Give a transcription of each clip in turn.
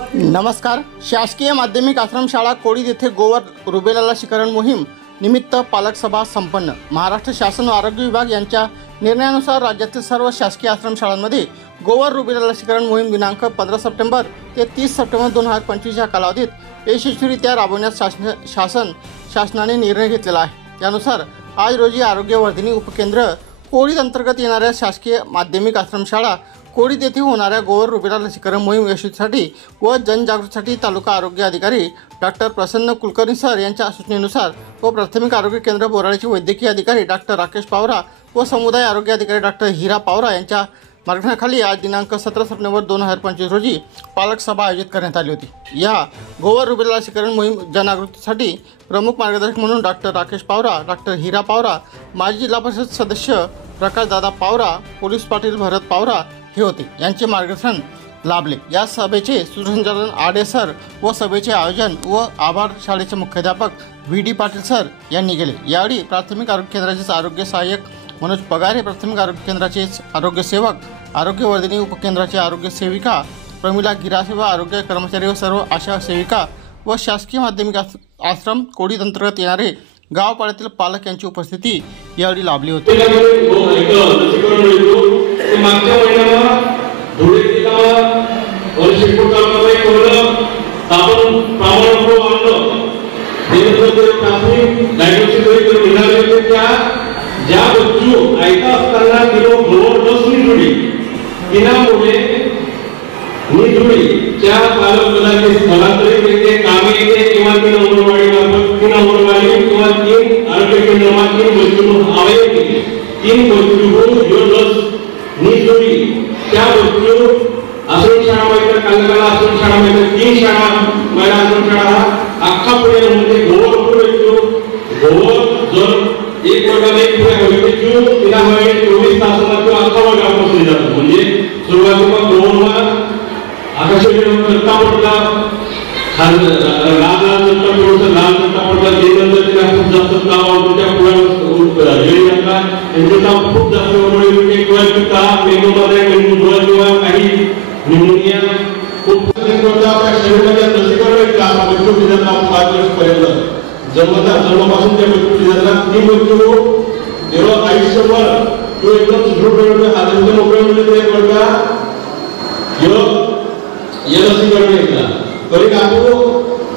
नमस्कार. शासकीय माध्यमिक आश्रमशाळा कोळी येथे गोवर रुबेला लसीकरण मोहीम निमित्त पालक सभा संपन्न. महाराष्ट्र शासन व आरोग्य विभाग यांच्या निर्णयानुसार राज्यातील सर्व शासकीय आश्रमशाळांमध्ये गोवर रुबेला लसीकरण मोहीम दिनांक 15 सप्टेंबर ते 30 सप्टेंबर 2025 या कालावधीत यशस्वीरित्या राबवण्यास शासनाने निर्णय घेतलेला आहे. त्यानुसार आज रोजी आरोग्यवर्धिनी उपकेंद्र कोळी अंतर्गत येणाऱ्या शासकीय माध्यमिक आश्रमशाळा कोळी येथे होणाऱ्या गोवर रुबेला लसीकरण मोहीम यशस्वीसाठी व जनजागृतीसाठी तालुका आरोग्य अधिकारी डॉक्टर प्रसन्न कुलकर्णी सर यांच्या सूचनेनुसार व प्राथमिक आरोग्य केंद्र बोराळेचे वैद्यकीय अधिकारी डॉक्टर राकेश पावरा व समुदाय आरोग्य अधिकारी डॉक्टर हिरा पावरा यांच्या मार्गदर्शनाखाली आज दिनांक 17 सप्टेंबर 2025 रोजी पालक सभा आयोजित करण्यात आली होती. या गोवर रुबेला लसीकरण मोहीम जनजागृतीसाठी प्रमुख मार्गदर्शक म्हणून डॉक्टर राकेश पावरा, डॉक्टर हिरा पावरा, माजी जिल्हा परिषद सदस्य प्रकाशदादा पावरा, पोलीस पाटील भरत पावरा हे होते. यांचे मार्गदर्शन लाभले. या सभेचे सूत्रसंचालन आडे सर व सभेचे आयोजन व आभार शाळेचे मुख्याध्यापक व्ही.डी. पाटील सर यांनी केले. यावेळी प्राथमिक आरोग्य केंद्राचे आरोग्य सहाय्यक मनोज पगारे, प्राथमिक आरोग्य केंद्राचे आरोग्य सेवक, आरोग्यवर्धिनी उपकेंद्राचे आरोग्य सेविका प्रमिला गिरासे व आरोग्य कर्मचारी व सर्व आशा सेविका व शासकीय माध्यमिक आश्रम कोळी अंतर्गत येणारे गावपाड्यातील पालक यांची उपस्थिती यावेळी लाभली होती. ज्या बच्चू ऐका असताना किलो गोवर बस निजुडी तिनामुळे निजुडीच्या पालकपदाचे स्थलांतरित येते कामे येते किंवा तीन अंगणवाडी मार्फत तीन अंगणवाडी किंवा तीन आरोग्य केंद्रात तीन बच्चू हवे तीन बच्चू यो बस निजुडी त्या बच्चू आश्रमशाळा माहिती कालकाला आश्रमशाळा तीन शाळा महिला आश्रमशाळा अख्खा पुणे मध्ये गोवर गोवर जर एक वर्गाला एक पुढे होईल तिला हवे 24 तासाचा अख्खा वर्ग पोहोचले जातो. म्हणजे सुरुवातीला गोवरला आकाशवाणी करता पडला लाल करता पडला त्यानंतर तिला खूप जास्त ताप आवडतो. त्या पुढे येण्याचा त्यांचा खूप जास्त काही निमोनिया खूप शरीराच्या लसीकरण काम जन्मापासून त्या बच्चूला ती बच्चू जेव्हा आयुष्यभर तो एकदम सुदृढ आनंद मोकळ्यामध्ये ते करता या लसीकरण घेतला तरी आपण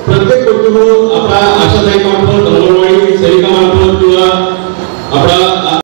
प्रत्येक बच्चू